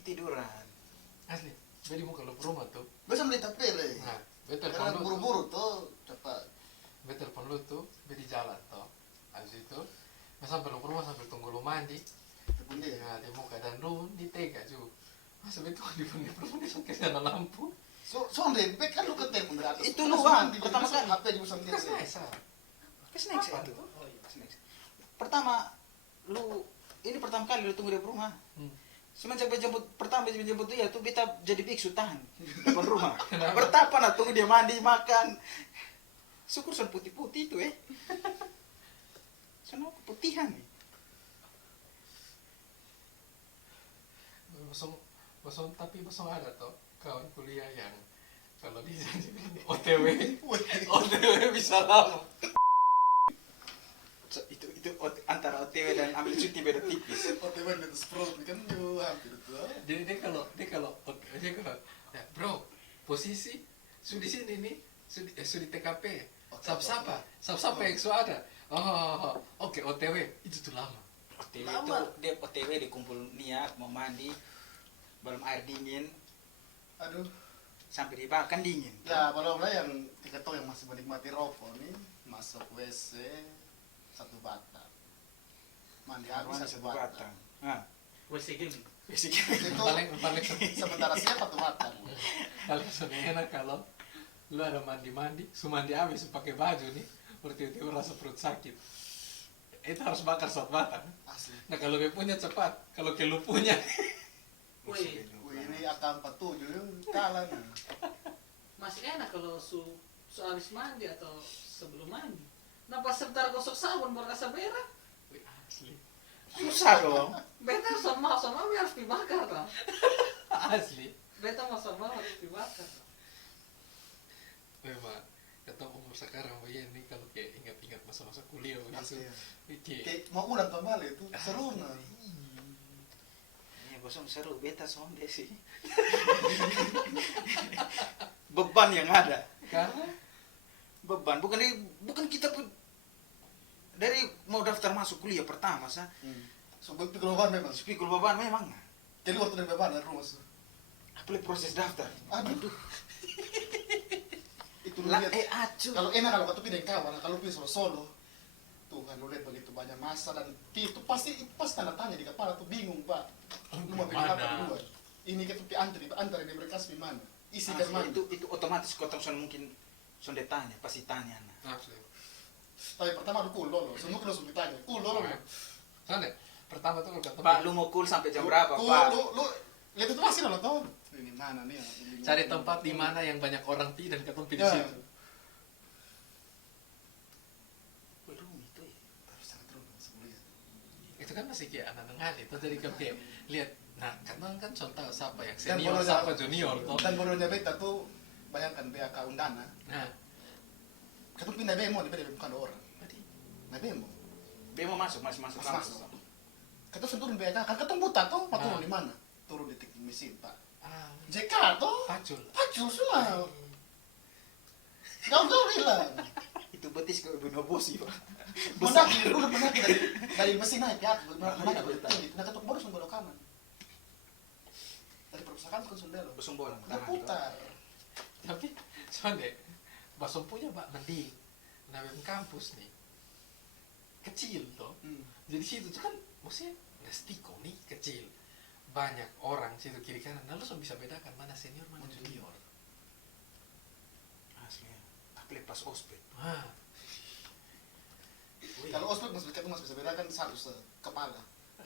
Tiduran. Asli, beli mau kalau rumah tuh. Bisa beli tapele. Nah, betul Karena lu buru-buru tuh cepat. betul lu tuh beli jalan tuh. Habis itu, masa sampai lu rumah sambil tunggu lu mandi. Tepun dia. Nah, di muka dan lu ditega juga. Masa betul di pundi sampai sana lampu. Sonde, kan lu ketemu dari atas. Itu lu bang, pertama kali. HP di busang kiri. Kesnex ya itu. Kesnex. Pertama, ini pertama kali lu tunggu di rumah. Semenjak pertama jemput dia tuh beta jadi biksu tahan depan rumah. Bertapa nah tunggu dia mandi makan. Syukur son putih-putih itu Sono keputihan nih. Bosong ada toh kawan kuliah yang kalau di OTW bisa lama. Itu antara OTW dan ambil cuti beda tipis. OTW dan sprot kan juga hampir itu. Jadi dia kalau ya, bro, posisi sudah di sini nih, sudah TKP. Sapa yang ada. Oh, oke, OTW itu tuh lama. OTW itu dia OTW dikumpul niat mau mandi, belum air dingin. Aduh, sampai dibakar dingin. Ya, belum lah yang kita yang masih menikmati rokok nih, masuk WC satu batang. Mandi habis satu batang. Nah, WC gini. Itu paling sementara siapa satu batang. paling enak kalau lu ada mandi, mandi habis pakai baju nih, berarti rasa perut sakit. Itu harus bakar satu batang. Asli. Nah kalau gue punya cepat, kalau ke lu punya. Wih, Ini AK-47 kalah nih. masih enak kalau habis mandi atau sebelum mandi. Nah pas sebentar gosok sabun baru rasa berak. Wih, asli. susah dong. Beta sama harus dibakar lah. Asli. Beta sama harus dibakar. Memang ketemu umur sekarang ini kalau kayak ingat-ingat masa-masa kuliah begitu. Kayak mau ulang kembali itu seru nah. Bosong seru, beta sonde sih. Beban yang ada. Karena Beban bukan kita pun dari mau daftar masuk kuliah pertama Sebab pikir beban memang. Spikul beban memang. Jadi waktu dari beban dari rumah. Apalagi proses daftar. Aduh. Itu lihat. Acuh. Kalau enak kalau kau pindah kawan, kalau pilih solo. Tuh kan lu lihat begitu banyak masa dan itu pasti tanda tanya di kepala tuh bingung pak. Lu mau pilih apa duluan? Ini kita antri di mereka di mana? Isi kan mana? Itu otomatis kau mungkin sonde tanya, pasti tanya. Asli. Tapi pertama lu cool dulu, semua kan langsung ditanya. Cool dulu. Soalnya pertama tuh kalau ketemu Pak, lu mau cool sampai jam berapa, Pak? Lu lihat itu masih lo tau. Ini mana nih? cari tempat di mana yang banyak orang pi dan ketemu pi di situ. Itu kan masih kayak anak ngali itu jadi kayak lihat nah kan contoh siapa yang senior siapa junior toh dan bodohnya beta tuh bayangkan BAK Undana nah ketemu pindah bemo di beda bukan orang nah bemo masih masuk ketemu turun BAK kan ketemu buta tuh mau turun di mana turun di teknik mesin pak JK tuh pacul semua jauh hilang itu betis ke bunuh bosi pak mendaki dari mesin naik ya mendaki dari tinggi nah ketuk bodoh sumber kanan dari perpustakaan ke Sundelo busung bola putar tapi soalnya Basom punya pak mending namanya kampus nih kecil toh jadi situ tuh kan maksudnya stiko nih kecil banyak orang situ kiri kanan lalu so bisa bedakan mana senior mana junior aslinya tapi pas ospek kalau ospek masih bisa bedakan satu kepala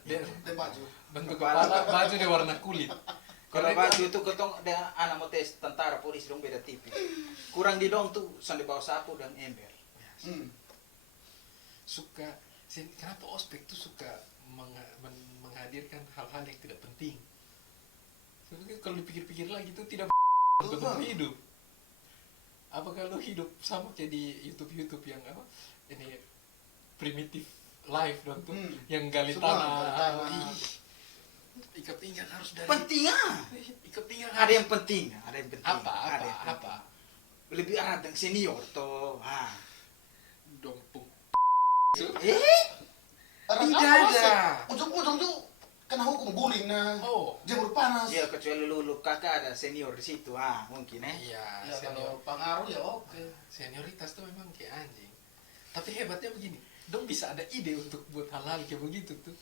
dan baju bentuk kepala baju di warna kulit kalau baju itu ketong ada anak mau tes tentara polisi dong beda tipis kurang di dong tuh sampai bawa sapu dan ember suka Kenapa ospek tuh suka menghadirkan hal-hal yang tidak penting? Sebenarnya kalau dipikir-pikir lagi tuh tidak untuk hidup. Apa kalau hidup sama kayak di YouTube yang apa? Ini primitif life dong tuh, yang gali tanah. Ikat pinggang harus dari Penting ikat pinggang ada yang penting, apa lebih erat yang senior toh. dompung Tidak ada. Ujung-ujung tuh kena hukum guling nah. oh Jemur panas. Ya kecuali lu kakak ada senior di situ, mungkin iya Ya senior, kalau pengaruh ya oke. senioritas tuh memang kayak anjing. Tapi hebatnya begini, dong bisa ada ide untuk buat hal-hal kayak begitu tuh,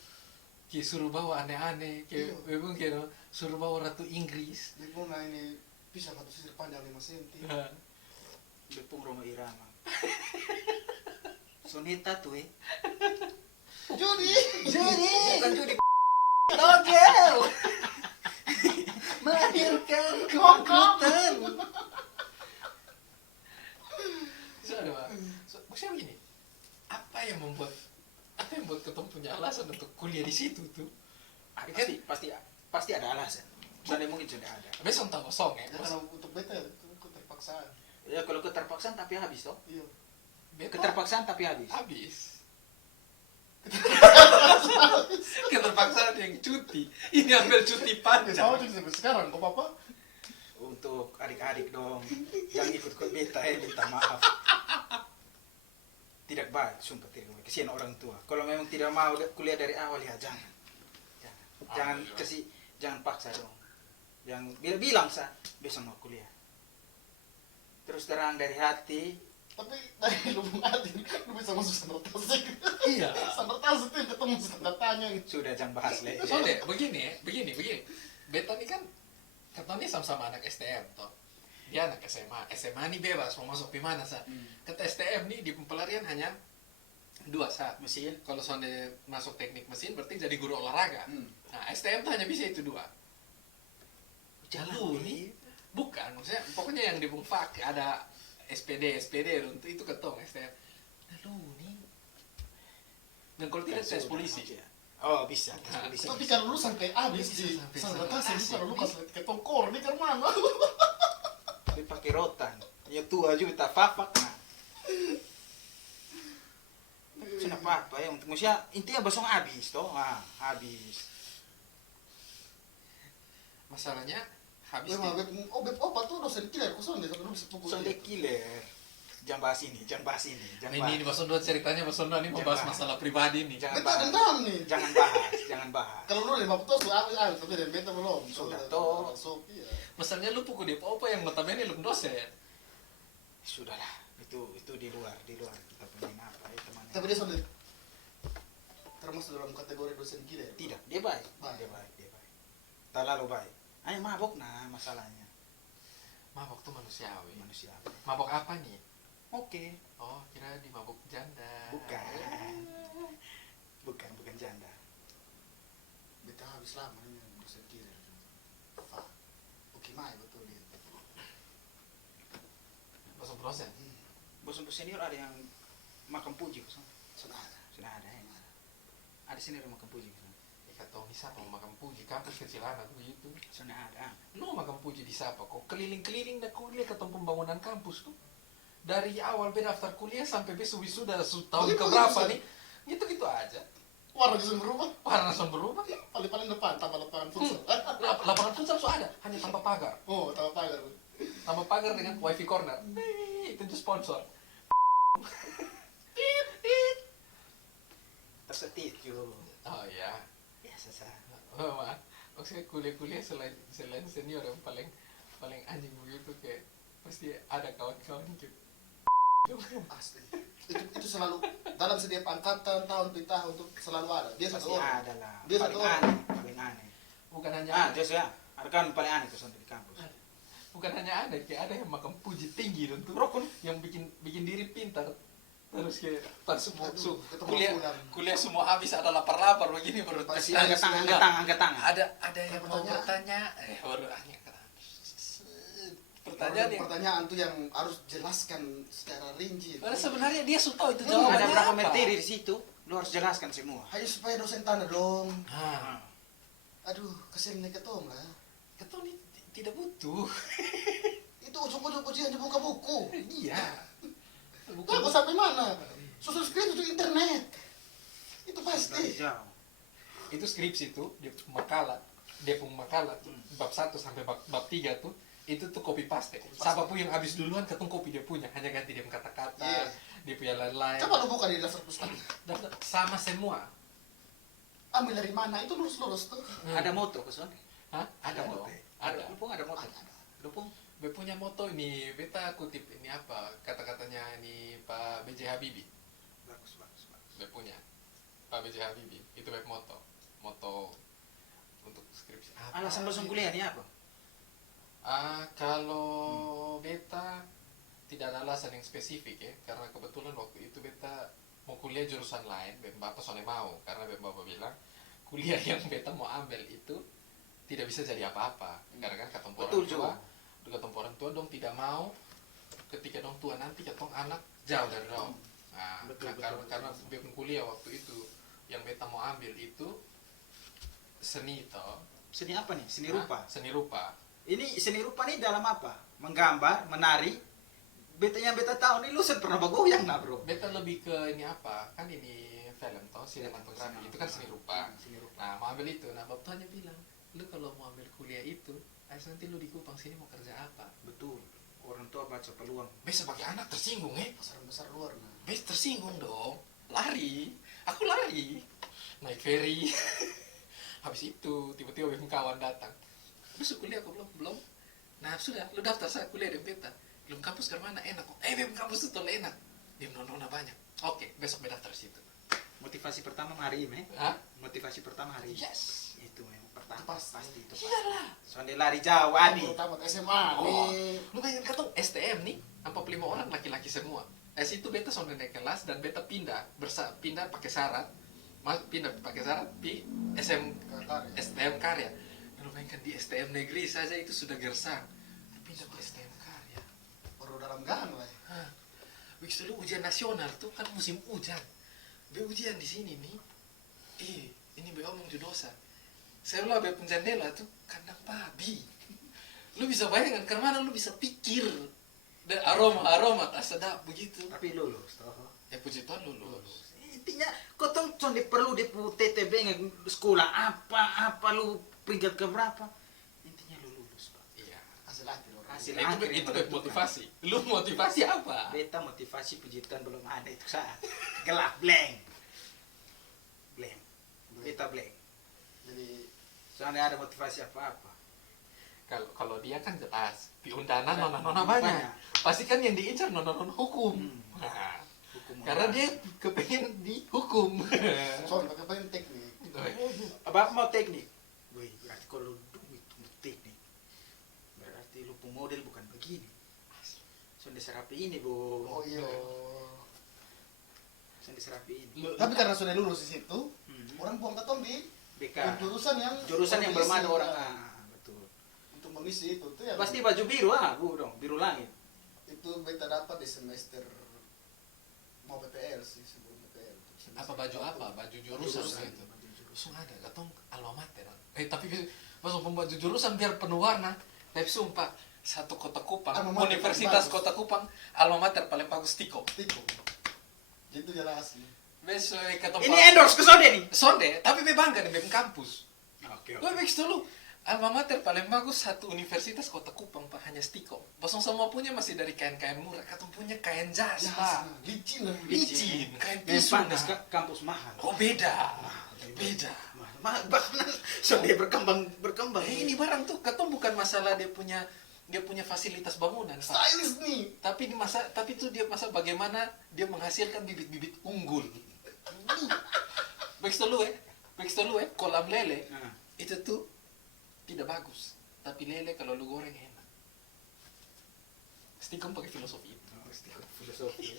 kayak suruh bawa aneh-aneh, kayak memang kayak suruh bawa Ratu Inggris. Dia mau ini pisang atau sisir panjang 5 cm. Bepung Roma Irama. Sonita tuh Judi. bukan judi. Togel. Melahirkan komputer. So, ada Pak. Maksudnya begini, apa yang membuat ketemu punya alasan untuk kuliah di situ tuh? Pasti ada alasan. Soalnya mungkin sudah ada. Besok tak kosong ya. Ya kalau untuk beta itu terpaksaan. Ya kalau keterpaksaan tapi habis toh. Iya. Keterpaksaan tapi habis. Habis. Keterpaksaan yang cuti. Ini ambil cuti Sama panjang. jadi sampai sekarang kok papa. Untuk adik-adik dong, jangan ikut beta minta maaf. Tidak baik, sumpah tidak baik. Kesian orang tua. Kalau memang tidak mau kuliah dari awal ya jangan. Jangan jangan paksa dong. Yang bilang besok mau kuliah. Terus terang dari hati. Tapi dari lubung hati lu bisa masuk standar tasik. Iya. Standar tasik itu yang ketemu standar tanya. Sudah jangan bahas lagi. Soalnya begini. Beta nih kan katanya sama-sama anak STM toh. Dia anak SMA. SMA nih bebas mau masuk di mana sa. Kata STM nih di Pelarian hanya 2 saat. Mesin. Kalau soalnya masuk teknik mesin berarti jadi guru olahraga. Nah, STM tuh hanya bisa itu 2. Jalan Lu nih bukan, maksudnya pokoknya yang di Bungfak ada SPD untuk itu ketong STM. Nah, lu nih. Dan kalau tidak tes polisi. Oh bisa. Nah, Polisi. Tapi kalau lu sampai habis di Sampai standar standar tasik tasik kalau lu nih. pas ketong kor nih ke mana? Tapi pakai rotan. Ya tua juga tak fapak. Sudah apa ya untuk maksudnya intinya basong habis toh. Habis. Masalahnya habis Memang beb apa tuh dosen killer kosong deh sampai lu bisa pukul. Sonde killer. Jangan bahas ini. Nah, ini Mas Ondo ceritanya Mas Ondo ini Jangan membahas bahas. masalah pribadi nih. Jangan Beta bahas. dendam nih. Jangan bahas. Kalau lu 50 tuh habis tapi dan beta belum. Sudah, toh. Sopi ya. Masalahnya lu pukul dia apa yang notabene lu dosen. Sudahlah. Itu di luar kita punya apa ya teman. Tapi dia sudah termasuk dalam kategori dosen gila ya? Tidak, dia baik. Baik. Dia baik. Tak lalu baik. Hanya mabok masalahnya. Mabok tuh manusiawi. Manusia. Mabok apa nih? Oke. Oh, kira di mabok janda. Bukan janda. Beta habis lama nih dosen gila. Pak. Oke, mai betul dia. Langsung dosen. Bos senior ada yang makam puji kosong. Sudah ada. Sudah ada ya. Ada senior yang makam puji kosong. Kata siapa mau makan puji kampus kecil anak begitu. Sudah ada. Lu makan puji di siapa kok keliling-keliling dah kuliah ketemu pembangunan kampus tuh. Dari awal daftar kuliah sampai besok wisuda tahun Begitu, keberapa begitu. nih? Gitu-gitu aja. Warna justru berubah. Warna langsung berubah. Paling depan tambah lapangan futsal. Lapangan futsal so ada, hanya tambah pagar. Oh, tambah pagar. Tambah pagar dengan wifi corner. Itu sponsor. Tersetit yo. Oh iya. Biasa sah. Oh, maksudnya kuliah-kuliah selain senior yang paling anjing begitu kayak pasti ada kawan-kawan gitu. Asli. Itu selalu dalam setiap angkatan tahun per tahun untuk selalu ada. Dia Pasti satu orang. ada lah. Dia satu orang. Paling aneh. Bukan hanya Terus ya. Ada kan paling aneh tuh di kampus. bukan hanya ada, kayak ada yang makan puji tinggi dan tuh Rokun. yang bikin diri pintar. Terus kayak pas semua Aduh, ketemu pulang. kuliah semua habis ada lapar-lapar begini baru Pasti tanya angkat tangan. ada yang mau bertanya baru Pertanyaan tuh yang harus jelaskan secara rinci. Padahal sebenarnya dia suka itu Ada jawabannya berapa apa? materi di situ? Lu Lu harus jelaskan semua. Ayo supaya dosen tanda dong. Nah, Aduh, kasihan nih ketong lah. ketong ini tidak butuh. Itu ujung-ujung ujian di buka buku. Iya. Bukan mau sampai mana? Susun skripsi itu internet. Itu pasti. Jauh. Itu skripsi tuh, dia punya makalah tuh, bab 1 sampai bab 3 tuh, itu tuh copy paste. Siapapun yang habis duluan ketong copy dia punya, hanya ganti dia kata-kata, Iya. dia punya lain-lain. Coba lu buka di daftar pustaka. Sama semua. Ambil dari mana? Itu lurus-lurus tuh. Ada moto ke sana? Hah? Ada dong. Ada. Lupung ada moto. Lupung. Be punya moto ini, beta kutip ini apa kata-katanya ini Pak B.J. Habibie. Bagus. Be punya Pak B.J. Habibie. Itu be moto untuk skripsi. Alasan langsung kuliah ini apa? Kalau beta tidak ada alasan yang spesifik ya, karena kebetulan waktu itu beta mau kuliah jurusan lain, bapak soalnya mau, karena bapak bilang kuliah yang beta mau ambil itu tidak bisa jadi apa-apa, karena kan ketemu orang Betul tua, juga. ketemu orang tua dong tidak mau, ketika dong tua nanti ketemu anak jauh dari dong. Nah, Betul, karena beta kuliah waktu itu yang beta mau ambil itu seni toh. Seni apa nih? Seni rupa. Seni rupa. Ini seni rupa nih dalam apa? Menggambar, menari. Betanya beta tahu nih lu pernah bergoyang nah, Bro. Beta lebih ke ini apa? Kan ini film toh, sinematografi. Itu kan seni rupa. Seni rupa. Nah, mau ambil itu. Nah, bapaknya bilang, lu kalau mau ambil kuliah itu, nanti lu di Kupang sini mau kerja apa? Betul. Orang tua baca peluang. Bes sebagai anak tersinggung Pasaran besar luar nah. Bes tersinggung dong. Lari. Aku lari. Naik ferry. Habis itu tiba-tiba BEM kawan datang. Besok kuliah aku belum. Nah, sudah, lu daftar saya kuliah di Beta. Belum kampus ke mana enak kok. BEM kampus itu enak. Dia nona banyak. Oke, besok daftar situ. Motivasi pertama hari ini. Hah? Motivasi pertama hari ini. Yes. Itu yang pertama. Itu pasti. itu. Iyalah. Soalnya lari jauh Adi. Tamat SMA Oh, nih. lu bayangin ketemu STM nih, 45 orang laki-laki semua. Situ beta sampai naik kelas dan beta pindah pakai syarat, pindah pakai syarat di STM Karya. Dan lu bayangkan di STM negeri saja itu sudah gersang. Pindah ke STM Karya. Baru dalam gang lah. Wih, lu ujian nasional tuh kan musim hujan. Be ujian di sini nih. Ini be omong judosa. Saya lu be penjandela tuh kandang babi. Lu bisa bayangkan ke mana lu bisa pikir. Dan aroma tak sedap begitu. Tapi lulus toh. Ya puji Tuhan lulus. Intinya kau tuh cuma perlu di TTB sekolah apa lu peringkat ke berapa. Intinya lu lulus, Pak. Iya. Hasil akhir orang. Hasil Itu akhir itu yang motivasi. Lu motivasi apa? Beta motivasi puji Tuhan belum ada itu saat. Gelap blank. Beta blank. Jadi Soalnya ada motivasi apa-apa. Kalau dia kan jelas di undangan nona-nona banyak. Pasti kan yang diincar nona-nona hukum. Nah, Hukum karena dia kepengen dihukum. soalnya pakai paling teknik. apa mau teknik? Wih, berarti kalau duit untuk teknik. Berarti lu model bukan begini. Sudah serapi ini, Bu. Oh iya. Sudah serapi ini. Tapi karena sudah lulus di situ, orang buang ketong di BK. jurusan yang Belum ada orang. nah, Betul. untuk mengisi itu tuh ya. Pasti baju biru Bu dong, biru langit. Itu beta dapat di semester mau PPL sih sebelum PPL. Apa baju apa? Baju jurusan gitu. Langsung ada, katong alma mater. Tapi langsung baju jurusan biar penuh warna. Tapi sumpah, satu kota Kupang, Alma mater Universitas bagus. Kota Kupang, alma mater paling bagus Tiko. Tiko. Itu jelas nih. Besok ketemu. Ini endorse ke Sonde nih. Sonde, tapi be bangga nih, be kampus. Oke. Gue mix dulu. Alma mater paling bagus satu Universitas Kota Kupang, Pak, hanya Stiko. Bosong semua punya masih dari kain-kain murah. Katong punya kain jas, Ya, Pak. licin lah. Licin, kain Yang tisu. pantas kampus mahal. Oh, beda. Beda. Mahal bahkan Sonde berkembang. Ini barang tuh, katong bukan masalah dia punya fasilitas bangunan, Pak. Stylish nih. Tapi itu dia masa bagaimana dia menghasilkan bibit-bibit unggul. Baik dulu kolam lele Nah. itu tuh tidak bagus, tapi lele kalau lu goreng enak. Stikom pakai filosofi itu. Filosofi.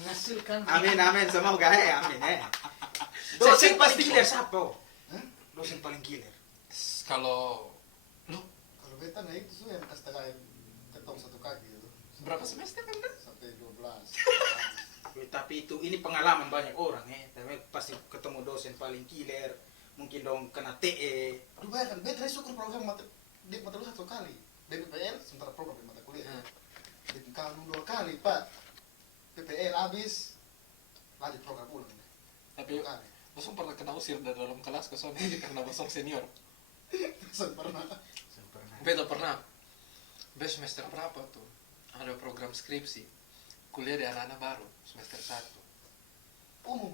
Menghasilkan. Amin, semoga amin. Dosen paling killer siapa? Dosen paling killer. Kalau lu Kalau beta nah itu tuh yang kasta kain ketong satu kaki itu berapa semester kan? sampai 12. Tapi itu ini pengalaman banyak orang tapi pasti paling killer, mungkin dong kena TE. Aduh bayangkan, beta syukur program di mata lu 1 kali. DPPL sementara program di mata kuliah. Di kamu 2 kali, Pak. PPL habis, lanjut program ulang. Tapi 2 kali. Bosong pernah kena usir dari dalam kelas ke sono karena Bosong senior. Sempurna. Beta pernah. Semester berapa tuh? Ada program skripsi. Kuliah di anak-anak baru, semester 1. Umum.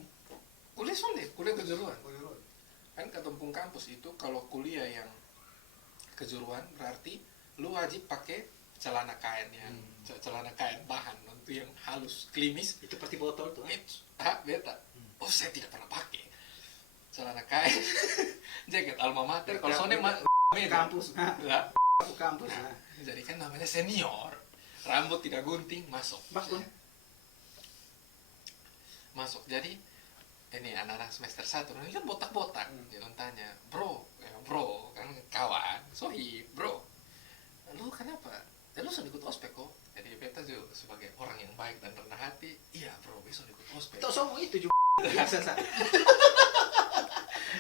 Kuliah solid, kuliah kejuruan. Kuliah. Kan ketumpung kampus itu kalau kuliah yang kejuruan berarti lu wajib pakai celana kain yang celana kain bahan itu yang halus, klimis. Itu pasti botol tuh. Beta. Oh, saya tidak pernah pakai celana kain. Jaket alma mater. Kalau soalnya kampus. Enggak. Kampus. Nah, jadi kan namanya senior. Rambut tidak gunting, masuk. Masuk. Jadi ini anak-anak semester 1 ini kan botak-botak. Dia tanya, bro, kan kawan, sohib, bro. Lu kenapa? Lu sudah ikut ospek kok. Jadi beta juga sebagai orang yang baik dan rendah hati, iya bro, besok ikut ospek. Tok somo itu juga biasa sa.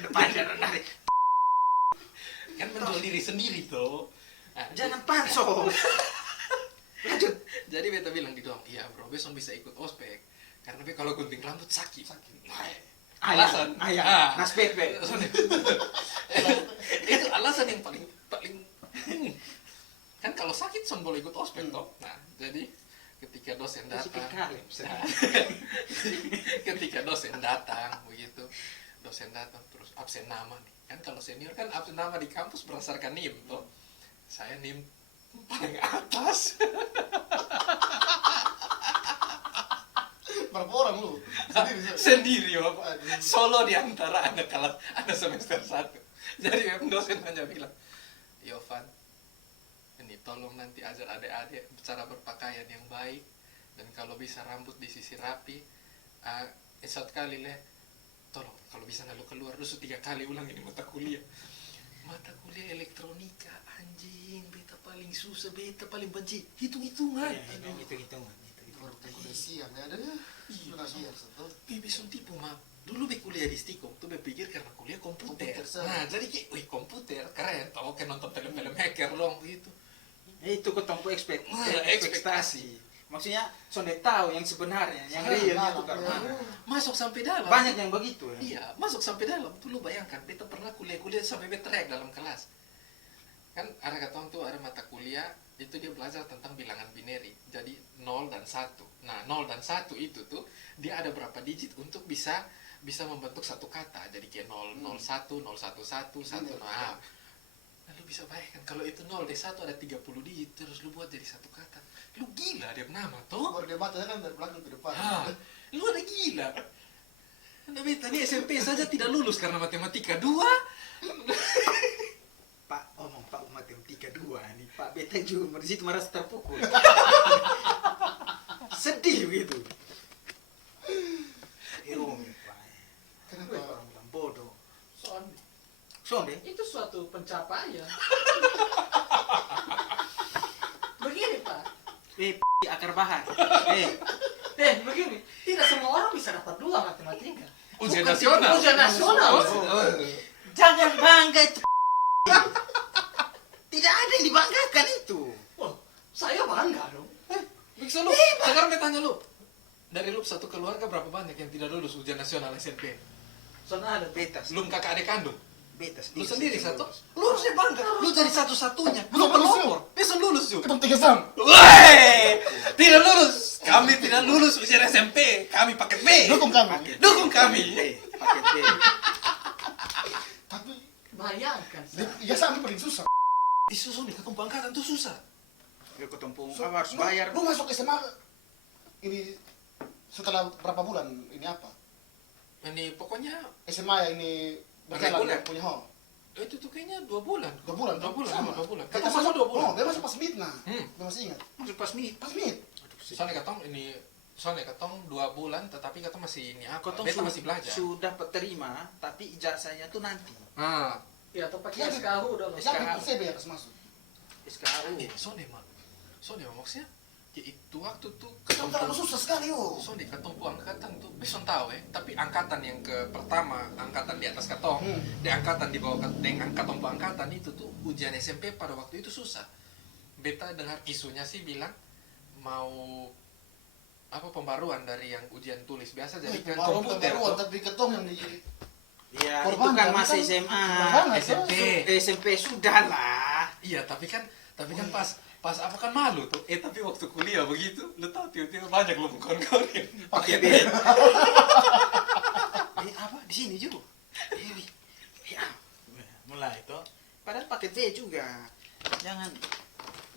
Depannya rendah deh. Kan menjual diri sendiri tuh. Nah, Jangan pansos. Lanjut. Jadi beta bilang di doang, iya bro, besok bisa ikut ospek. Karena kalau gunting rambut sakit. Alasan. Nas pepe. Itu alasan yang paling kan kalau sakit son boleh ikut ospek toh. Nah, jadi ketika dosen datang, begitu, dosen datang terus absen nama nih. Kan kalau senior kan absen nama di kampus berdasarkan NIM toh. Saya NIM paling atas. Berapa orang lu? Sendiri Bapak. Solo di antara ada semester 1. Jadi memang dosen hanya bilang, Yovan, ini tolong nanti ajar adik-adik cara berpakaian yang baik, dan kalau bisa rambut disisir rapi. Satu kali tolong kalau bisa lalu keluar terus 3 kali ulang ini mata kuliah elektronika. Anjing, beta paling susah, beta paling benci hitung-hitungan. Hitung-hitungan. Kuliah siang ya ada ya. Sudah siang satu. Besok tipu mah. Dulu kuliah di Stikom tuh berpikir karena kuliah komputer. Nah, jadi wih komputer keren, tau kan nonton film-film hacker dong gitu. Itu ketemu ekspektasi. Maksudnya sonde tahu yang sebenarnya, yang realnya itu karena masuk sampai dalam. Banyak yang begitu ya. Iya, masuk sampai dalam. Tuh lu bayangkan, beta pernah kuliah sampai beta teriak dalam kelas. Kan ada katong tuh ada mata kuliah itu dia belajar tentang bilangan binary. Jadi 0 dan 1. Nah, 0 dan 1 itu tuh dia ada berapa digit untuk bisa membentuk satu kata. Jadi kayak 001, 011, 1. Nah, lu bisa bayangkan kalau itu 0 D1 ada 30 digit terus lu buat jadi satu kata. Lu gila dia nama tuh. Baru dia bacanya kan dari belakang ke depan. Lu ada gila. Tapi tadi SMP saja tidak lulus karena matematika 2. Pak matematika 2 nih. Pak beta juga di situ merasa terpukul. Sedih begitu. Rumit Pak. Kenapa? Orang bodoh. Soalnya itu suatu pencapaian. Begini Pak. Akar bahan. Begini, tidak semua orang bisa dapat 2 matematika. Ujian nasional. Jangan bangga itu. Tidak ada yang dibanggakan itu. Oh, saya bangga dong. Bisa lu. Sekarang bertanya lu. Dari lu satu keluarga berapa banyak yang tidak lulus ujian nasional SMP? Soalnya ada Betas. Belum kakak adik kandung. Betas. Lu sendiri satu. Lu harusnya bangga. Lu jadi satu-satunya. Lu Belum lulus, nomor. Besok lulus juga. Ketemu 3 jam. Woi, tidak lulus. Kami tidak lulus ujian SMP. Kami paket B. Dukung kami. Dukung kami. Paket B. Tapi bayangkan. ya sampai paling susah. Susah nih, ketemu angkatan tuh susah. Lu ketemu harus bayar. Lu masuk SMA ini setelah berapa bulan ini apa? Ini pokoknya SMA ya ini berjalan Reguler. punya hall. itu tuh kayaknya 2 bulan. 2 bulan. 2 bulan. Sama. 2 bulan. Kita Kita sama 2 bulan. Oh, dia masuk pas midna. Dia masih ingat. Masuk pas nih. Pas mid. Soalnya katong 2 bulan tetapi katong masih ini apa? Kotong Beta masih belajar. sudah terima, tapi ijazahnya tuh nanti. Ya, atau pakai SKU dong. Siapa yang CB ya pas masuk? SKU. Soalnya maksudnya Ya, itu waktu tuh Kan terlalu susah sekali so di ketompo angkatan tuh besok tahu tapi angkatan yang ke pertama, angkatan di atas katong, di angkatan di bawah dengan ketompo angkatan itu tuh ujian SMP pada waktu itu susah. Beta dengar isunya sih bilang mau apa pembaruan dari yang ujian tulis biasa jadi ke komputer tuh. tapi ketong yang di Iya, itu korban kan kan masih kan SMA. banget, SMP. SMP sudah lah. Iya, tapi kan pas apa kan malu tuh. Tapi waktu kuliah begitu, lu tahu tiba-tiba banyak lu kawan-kawan yang Pakai B. Apa di sini juga? Ya, mulai itu. Padahal pakai B juga. Jangan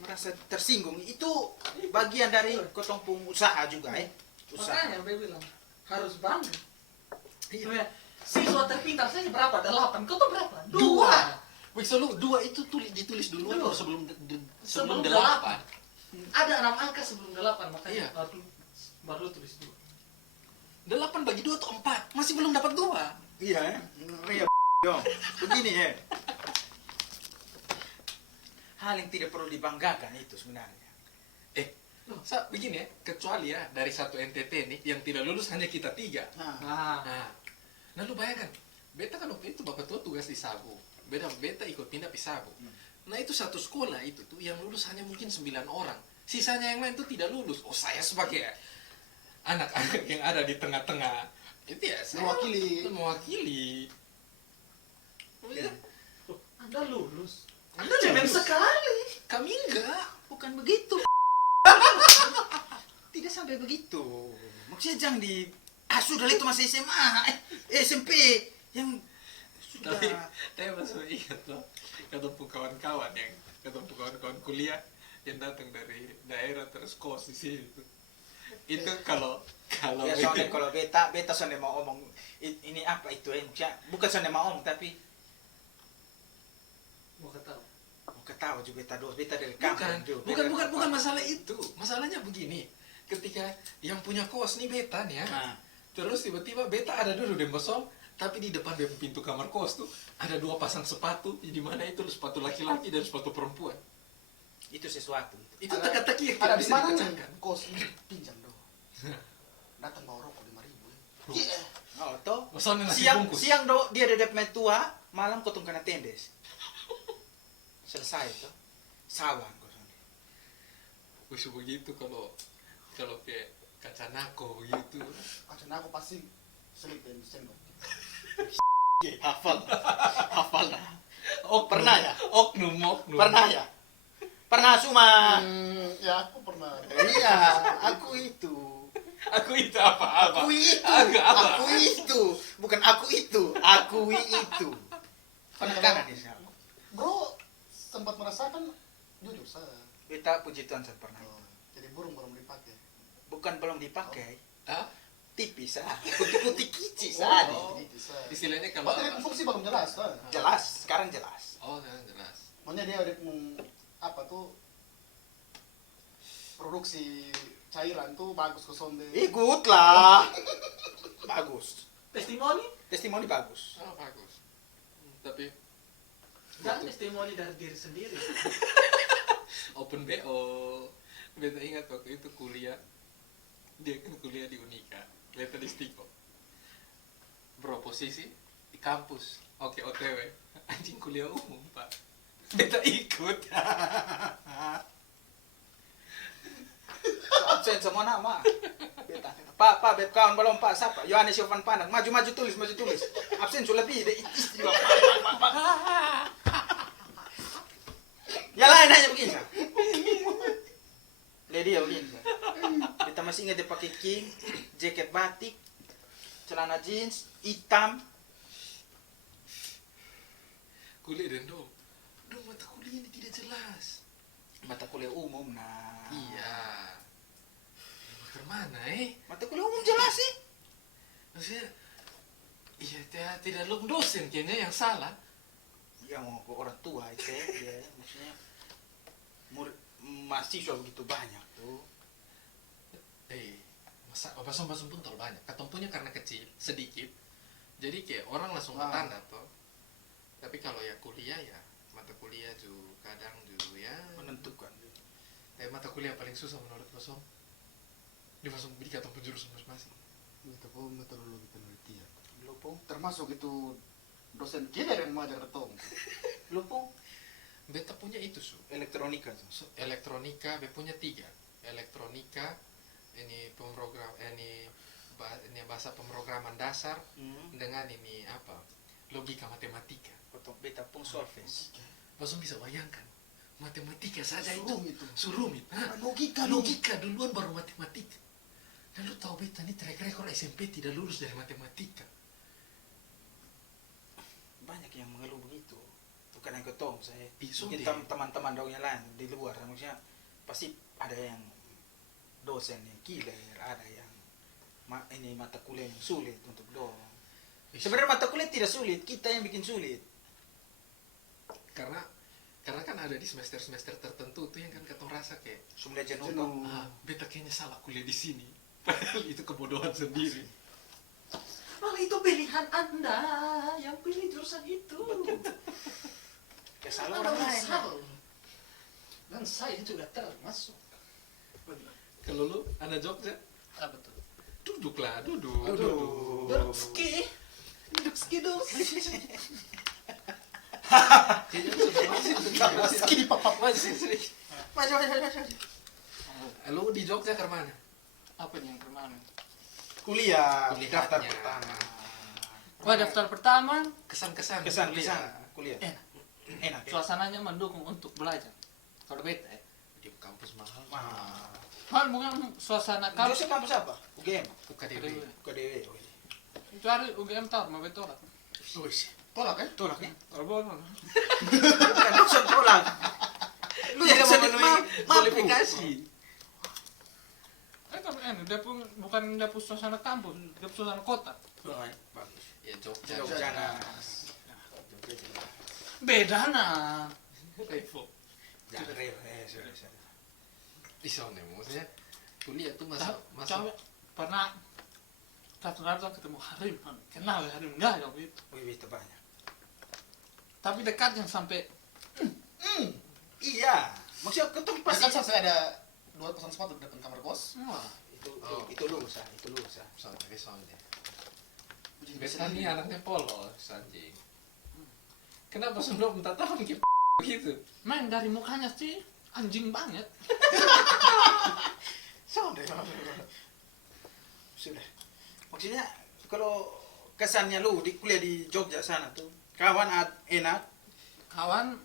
merasa tersinggung. Itu bagian dari ketong pengusaha juga, usaha. Makanya Be bilang harus bangga. Iya. Siswa terpintar saya berapa? 8. Kau tuh berapa? 2. Wih, selalu 2 itu ditulis dulu Dulu. atau sebelum 8? Ada 6 angka sebelum 8 makanya Iya. baru tulis 2. 8 bagi 2 atau 4? Masih belum dapat 2. Iya, ya. Dong. Begini ya. Hal yang tidak perlu dibanggakan itu sebenarnya. Begini ya, kecuali ya dari satu NTT nih yang tidak lulus hanya kita 3. Nah, lu bayangkan, beta kan waktu itu bapak tua tugas di Sabu. Beta ikut pindah di Sabu. Nah, itu satu sekolah itu tuh yang lulus hanya mungkin 9 orang. Sisanya yang lain tuh tidak lulus. Oh, saya sebagai anak-anak yang ada di tengah-tengah, itu ya saya mewakili. Ya. Anda lulus. Anda Cemen lulus. sekali. Kami enggak. Bukan begitu. Tidak sampai begitu. Maksudnya jangan di sudah itu masih SMA, SMP yang sudah. Tapi masih ingat loh, ketemu kawan-kawan kuliah yang datang dari daerah terus kos di sini tuh. Itu kalau Ya soalnya kalau beta soalnya mau ngomong ini apa itu maksudnya bukan soalnya mau ngomong tapi Mau ketawa. mau ketawa juga beta dari kampung juga. bukan masalah itu. Masalahnya begini, ketika yang punya kos nih beta nih ya. Nah, Terus tiba-tiba beta ada dulu di Bosong, tapi di depan pintu kamar kos tuh ada 2 pasang sepatu, di mana itu sepatu laki-laki dan sepatu perempuan. itu sesuatu. Itu teka-teki yang ada tidak di bisa mana dipecahkan. nih kos ini pinjam dong datang bawa rokok 5.000 ya. Oh, toh Masalahnya nasi siang bungkus. siang do dia ada DP tua, malam kotong kena tendes. Selesai tuh. Sawang kosong. Wis begitu kalau kayak kaca nako begitu. Kacang aku pasti selip dan sendok. Hafal. Hafal. Pernah ya? Oknum. Pernah ya? Pernah Suma. Ya aku pernah. Iya, aku itu. Aku itu apa? Aku itu. Apa? Aku itu. Bukan aku itu. Aku itu. Penekanan ya. Sal. Bro sempat merasakan jujur saya. Beta puji Tuhan saya pernah. Jadi burung belum dipakai. Bukan belum dipakai. Hah? Tipis ah. Putih-putih kicis ah. Jadi saya. Istilahnya kalau Berarti fungsi belum jelas kan? Jelas, sekarang jelas. Oh, jelas. Makanya dia ada apa tuh produksi cairan tuh bagus ke sonde. Ikut lah. Bagus. Testimoni? Testimoni bagus. Oh, bagus. Tapi Jangan testimoni dari diri sendiri. Open BO. Beta ingat waktu itu kuliah. Dia kan kuliah di Unika. Beta di Stiko. Bro, posisi di kampus. Oke, OTW. Anjing kuliah umum, Pak. Beta ikut. Absen semua nama. Beta. Pak, beb kawan belum Pak, siapa? Yohanes Yovan Panang. Maju tulis. Absen sudah lebih dari istri Pak. Ya lain aja begini. Lady ya begini. Beta masih ingat dia pakai king, jaket batik, celana jeans, hitam. Kuliah dan dong mata kuliah ini tidak jelas. Mata kuliah umum nah. Iya. Kemana Mata kuliah umum jelas sih. Maksudnya iya tidak lu dosen kayaknya yang salah. Yang mau ke orang tua itu ya, maksudnya mahasiswa begitu banyak tuh. Basum pun terlalu banyak. Ketempunya karena kecil, sedikit. Jadi kayak orang langsung Wow. tanda tuh. Tapi kalau ya kuliah ya mata kuliah juga kadang juga ya Menentukan. mata kuliah paling susah menurut Bosong? Dia langsung beri atau penjurusan masing-masing. Itu pun metodologi penelitian. Lupo. Termasuk itu dosen kita yang mengajar ketong. Lupo. Beta punya itu Elektronika tuh. elektronika, beta punya 3. Elektronika, ini bahasa pemrograman dasar dengan ini apa? Logika matematika. Potong beta pun solves. Bosong bisa bayangkan, matematika saja Surumit itu surumit. Logika Logika duluan baru matematika. Dan lu tahu beta nih track record SMP tidak lulus dari matematika. Banyak yang mengeluh begitu. Bukan yang ketong saya. Isu Mungkin dia. teman-teman dong yang lain di luar, maksudnya pasti ada yang dosen yang killer, ada yang ini mata kuliah yang sulit untuk dong. Sebenarnya mata kuliah tidak sulit, kita yang bikin sulit. Karena kan ada di semester tertentu tuh yang kan ketong rasa kayak Sumber jenuh. beta kayaknya salah kuliah di sini. Padahal itu kebodohan sendiri. Malah itu pilihan Anda yang pilih jurusan itu. Ya salah Anda orang lain. menyesal. Dan saya juga termasuk. Kalau lu anak Jogja, Apa tuh? duduklah, Duduk. Duduk ski. Duduk ski dong. Kayaknya sudah masih Meski di papap. masih sering. Masuk. Lu di Jogja ke mana? Apa nih yang kemana? Kuliah, Kuliahnya. daftar pertama. Wah, daftar pertama Kesan-kesan Kesan kuliah. kuliah. enak. Enak. Ya? Suasananya mendukung untuk belajar. Kalau beta Di kampus mahal. Wah. Mal bukan suasana Kampus kampus. apa? UGM. UKDW. UKDW. Itu hari UGM tahu mau betolak. Wih, Tolak kan? Tolak ya? Kalau boleh. Bukan dosen tolak. Lu yang tidak memenuhi memenuhi kualifikasi. Kan dia pun bukan dia pun suasana kampus, dia pun suasana kota. Bagus. Ya Jogja. Jogja. Beda nah. Revo. Jangan sorry. Isone maksudnya kuliah tuh Tahu, masa pernah satu ketemu Harim, kenal Harim enggak ya gitu. Wih, itu banyak. Tapi dekat yang sampai Iya. Maksudnya ketemu pasti. Dekat saya ada 2 pasang sepatu di depan kamar kos. wah, Itu lulus ah, itu lulus ah. soalnya. Beta nih anaknya polos anjing. Kenapa sebelum minta tahu gitu? main dari mukanya sih anjing banget. Sudah. Maksudnya kalau kesannya lu di kuliah di Jogja sana tuh, kawan enak. Kawan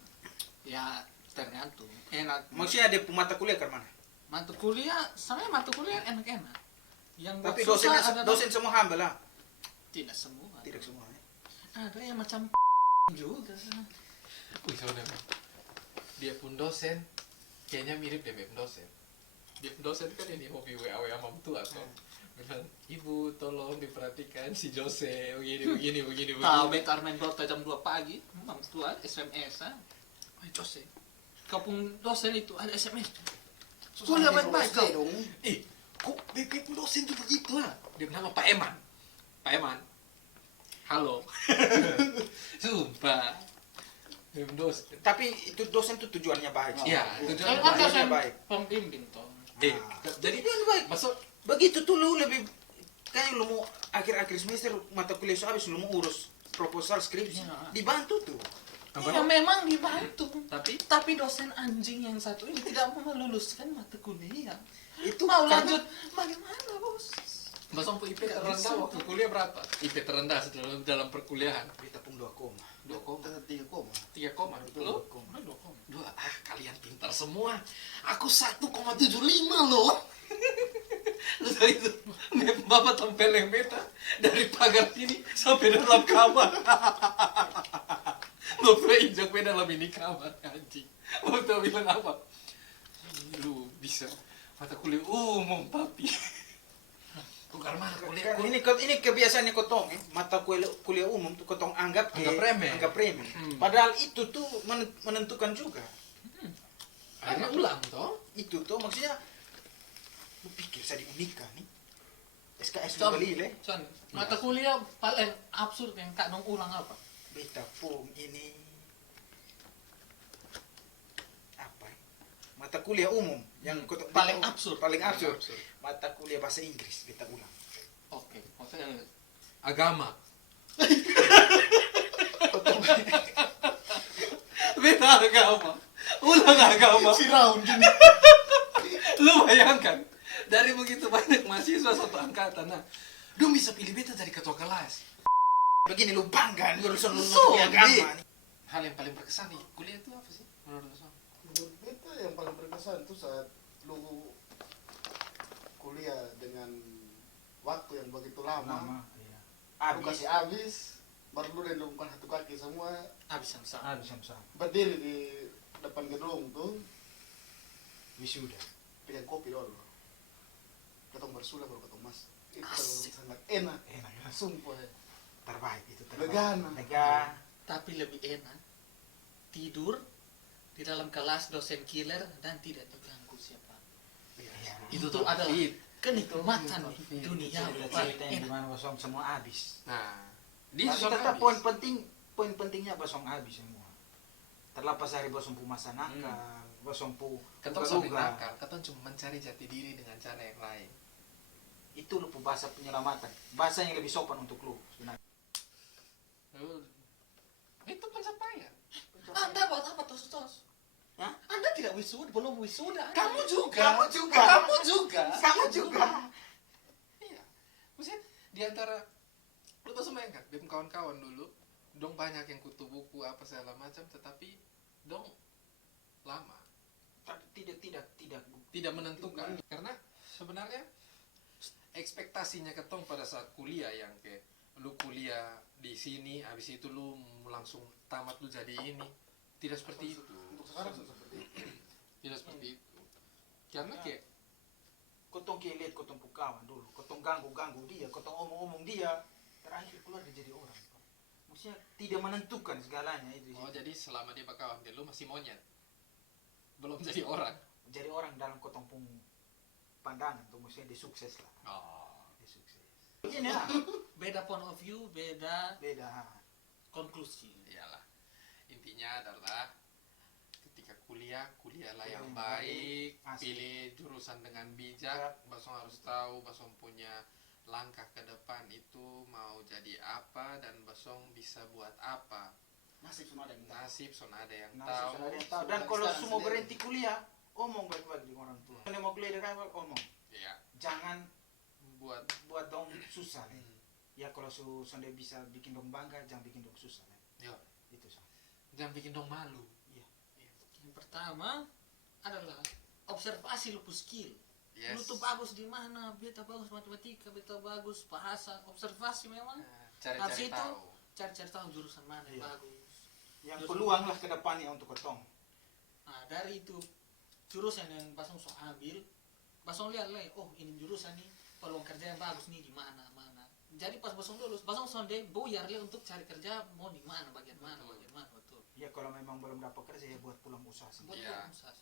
ya tergantung enak. Maksudnya ada mata kuliah ke mana? Mata kuliah, saya mata kuliah enak-enak. Yang Tapi buat susah dosennya adalah- dosen semua humble lah. tidak semua. Tidak semua ya. Ada yang macam juga. Wih, soalnya dia pun dosen, kayaknya mirip deh Beb dosen. Dia pun dosen kan ini hobi WA mam tua so. Bilang, ibu tolong diperhatikan si Jose begini. Tahu betar main Dota jam 2 pagi, memang tua SMS ah. Wah, dosen. Kau pun dosen itu ada SMS. Kuliah baik-baik kau. dong. Kok Beb pun dosen tuh begitu lah. Dia nama Pak Eman. Pak Eman. Halo. Sumpah. Beb dosen. Tapi itu dosen tuh tujuannya baik. Iya, Kan tujuannya kan baik. dosen baik. pembimbing toh. Jadi Tujuan baik. masuk Begitu tuh lu lebih kayak lu mau akhir-akhir semester mata kuliah so habis lu mau urus proposal skripsi, Ya. dibantu tuh. Ya memang dibantu. tapi Tapi dosen anjing yang satu ini tidak mau meluluskan mata kuliah. Itu Mau karena- lanjut bagaimana bos? Mas Ompu IP terendah waktu kuliah berapa? IP terendah dalam perkuliahan. Kita pun 2 koma. 3 koma. Lo? 2 koma. 2. Kalian pintar semua. Aku 1,75 loh. Lu tahu itu? Bapak tempeleng beta dari pagar sini sampai dalam kamar. Bapak injak beta dalam ini kamar anjing. Waktu bilang apa? Lu bisa mata kuliah umum papi. Bukan mata kuliah. Kan ini kebiasaannya kotong mata kuliah umum tuh kotong anggap Anggap remeh. Padahal itu tuh menentukan juga. Akhirnya ulang toh. Itu tuh maksudnya lu pikir saya di Unika nih. SKS Coba. Galile. Cuman, mata kuliah paling absurd yang kak dong ulang apa? Beta pom ini apa? mata kuliah umum yang Paling absurd. paling absurd. Mata kuliah bahasa Inggris kita ulang. Oke, maksudnya Agama. beda agama. Ulang agama. Si Raun gini. Lu bayangkan, dari begitu banyak mahasiswa satu angkatan, nah, dong bisa pilih beta jadi ketua kelas. Begini lu bangga lulusan So, kuliah agama nih. Hal yang paling berkesan nih, kuliah itu apa sih menurut Bosong? Menurut beta yang paling berkesan itu saat lu kuliah dengan waktu yang begitu lama. Iya. Lu kasih habis, baru lu dan lumpang satu kaki semua Habis yang sama. Habis yang sama. berdiri di depan gedung tuh, Wisuda. pegang kopi dulu. Ketong bersulah baru ketong mas. Itu Asik. sangat enak. Enak ya. Sumpah ya. Terbaik itu terbaik. Legana. Lega. Tapi lebih enak tidur di dalam kelas dosen killer dan tidak terganggu siapa. Iya. Itu Itu adalah topik. kenikmatan Topik. dunia Cerita paling cerita yang enak. dimana Bosong semua habis. Nah, di Tapi Bosong tetap habis. poin pentingnya Bosong habis semua. Terlepas dari Bosong pu masa nakal, Bosong pu Ketong buka sampai luka. nakal, ketong cuma mencari jati diri dengan cara yang lain. Itu lu pu bahasa penyelamatan. Bahasa yang lebih sopan untuk lu sebenarnya. Itu pencapaian. Anda buat apa tos-tos? Hah? Anda tidak wisuda, belum wisuda. Kamu juga. Kamu juga. Kamu juga. Kamu juga. Iya. Maksudnya di antara lu tuh semua kan, bem kawan-kawan dulu, dong banyak yang kutu buku apa segala macam, tetapi dong lama, Tapi tidak tidak menentukan. Karena sebenarnya ekspektasinya ketong pada saat kuliah yang kayak lu kuliah di sini, habis itu lu langsung tamat lu jadi ini, tidak seperti itu. Untuk sekarang seperti itu. Tidak seperti itu. Karena kayak kotong lihat kotong pu kawan dulu, kotong ganggu dia, kotong omong dia, terakhir keluar dia jadi orang. Maksudnya tidak menentukan segalanya itu. oh jadi selama dia berkawan dia lu masih monyet, belum jadi orang. Jadi orang dalam kotong pun pandangan tuh maksudnya dia sukses lah. Oh. Dia sukses. Begini lah. Beda point of view, beda Beda. konklusi. Iyalah, intinya adalah ketika kuliahlah yang Yang baik, baik, asli. pilih jurusan dengan bijak. Basong harus tahu Basong punya langkah ke depan itu mau jadi apa dan Basong bisa buat apa. Nasib semua ada yang tahu. Nasib son ada yang Nah, tahu. susah ada yang tahu. Dan Sudah kalau sekarang semua sendiri. berhenti kuliah, omong baik-baik dengan orang tua. Kalau mau kuliah dengan omong. Iya, Jangan buat buat dong susah. Nih. hmm, Ya kalau sonde bisa bikin dong bangga, jangan bikin dong susah. Nih. yo, Itu sah. jangan bikin dong malu. Yang pertama adalah observasi lu pu skill. Yes. Lu tuh bagus di mana? Beta bagus matematika, beta bagus bahasa. Observasi memang. Nah, Habis cari-cari itu tahu. cari-cari tahu jurusan mana yang Iya. bagus. Yang Terus- peluang lah ke depannya untuk kotong. Nah, dari itu jurusan yang Basong so ambil, Basong lihat lah, oh ini jurusan nih peluang kerja yang bagus nih di mana. Jadi pas Basong lulus, Basong sonde buyar lah untuk cari kerja mau di mana, bagian mana, betul. Ya kalau memang belum dapat kerja ya buat pulang usaha sendiri. Buat Iya. usaha.